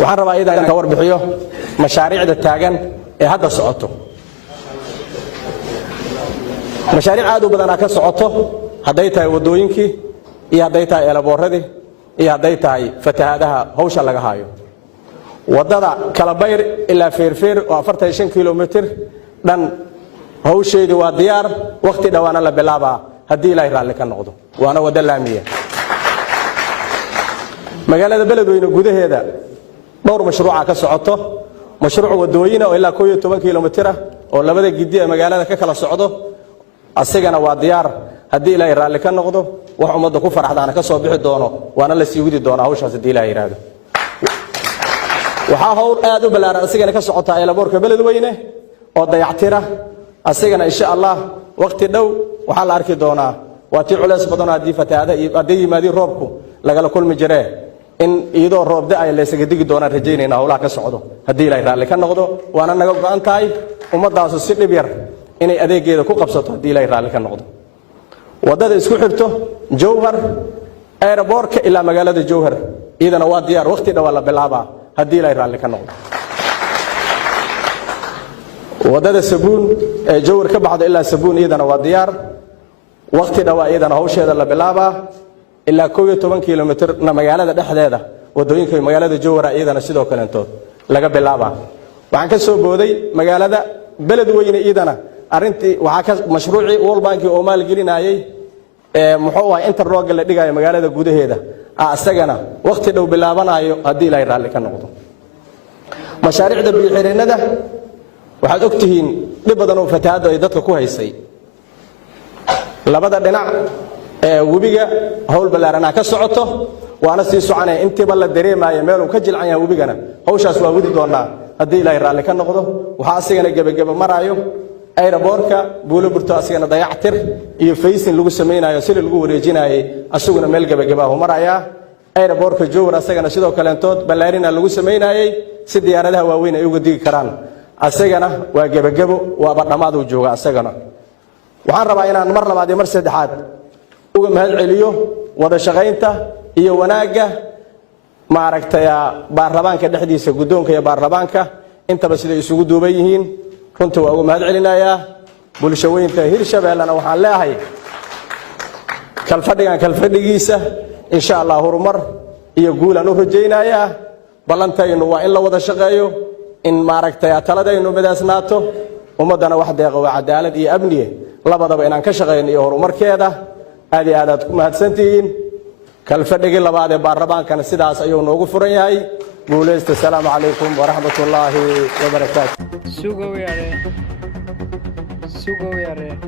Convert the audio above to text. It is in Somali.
waxaan rabaa idan ka warbixiyo mashaariicda taagan ee hadda socoto mashaariic aad u badan ka socoto haday tahay wadooyinkii iyo haday tahay elabooradii iyo haday tahay fatahaadaha hawsha laga haayo wadada kala bayr ilaa feerfeer oo 45 kilomitir dhan hawsheedu waa diyaar waqti dhawaana la bilaabaa hadii ilaahay raalli ka noqdo waana wada laamiye magaalada beledweyne gudaheeda dhowr mashruuca ka socoto mashruuc wadooyin oo ilaa 12 kilomitir oo labada gidi ee magaalada ka kala socdo asagana waa diyaar hadii ilaahay raalli ka noqdo wax umada ku faraxdaana ka soo bixi doono waana la sii wadi doonaa hawshaas hadii ilaahay yiraahdo waxa hawl aad u balaaran asagana ka socota eelaboorka beledweyne oo dayactira asagana insha Allah waqti dhow waxa la arki doonaa waati culeys badan hadii fatahaada iyo hadii yimaadii roobku lagala kulmi jiree in iyadoo roob da'ay la isaga digi doonaan rajaynayna hawlaha ka socdo hadii ilaahay raalli ka noqdo waana naga go'an tahay ummadaas si dhib yar inay adeegeeda ku qabsato hadii ilaahay raalli ka noqdo wadada isku xirto Jowhar airportka ila magaalada Jowhar idana waa diyaar waqti dhow la bilaabaa hadii ilaahay raalli ka noqdo wadada Sabuun ee Jowhar ka baxda ilaa Sabuun idana waa diyaar waqti dhow idana hawsheeda la bilaabaa ilaa 12 kilomitir na magaalada dhexdeeda wadooyinka magaalada Jowhar idana sidoo kale intood laga bilaabaa waxaan ka soo booday magaalada beledweyne idana arintii waxa ka mashruuci World Bank oo maal gelinayay muxuu ahaa interlog la dhigayo magaalada gudaheeda asagana waqti dhow bilaabanayo hadii ilaahay raalli ka noqdo mashaariicda bixirinada waxaad ogtihiin dib badan oo fatahaado ay dadka ku haysay labada dhinac ee webiga hawl balaaran ka socoto waana sii soconay intii bal la dareemayo meel uu ka jilcan yahay webigana hawshaas waa wadi doonaa hadii ilaahay raalli ka noqdo waxa asagana gabagaba marayo airportka buuloburto asagana dayactir iyo faysin lagu sameeynayo si lagu wareejinayo asaguna meel gabagaba oo maraya airportka Jowhar asagana sidoo kale intood balaarina lagu sameeynayo si diyaaradaha waaweyn ay uga digi karaan asagana waa gabagabo waa badhamaad uu jooga asagana waxaan rabaa inaan mar labaad iyo mar saddexaad uga mahad celiyo wada shaqaynta iyo wanaaga maaragtay baarlamaanka dhexdiisa gudoonka iyo baarlamaanka intaba sida isugu duuban yihiin runtii waa uga mahad celinayaa bulshooyinka Hirshabeellana waxaan leeyahay kalfadhigiisa insha Allah horumar iyo guul aan u rajaynayaa balantaynu waa in la wada shaqeeyo in maaragtay taladaynu midaasnaato ummadana wax deeqo waa cadaalad iyo amni labadaba inaan ka shaqeeyno iyo horumarkeeda aad iyo aad ku mahadsantihiin kalfadhigi labaad ee baarlamaankana sidaas ayuu noogu furan yahay guuleysta salaamu calaykum wa rahmatullaahi wa barakaatuh sugo yare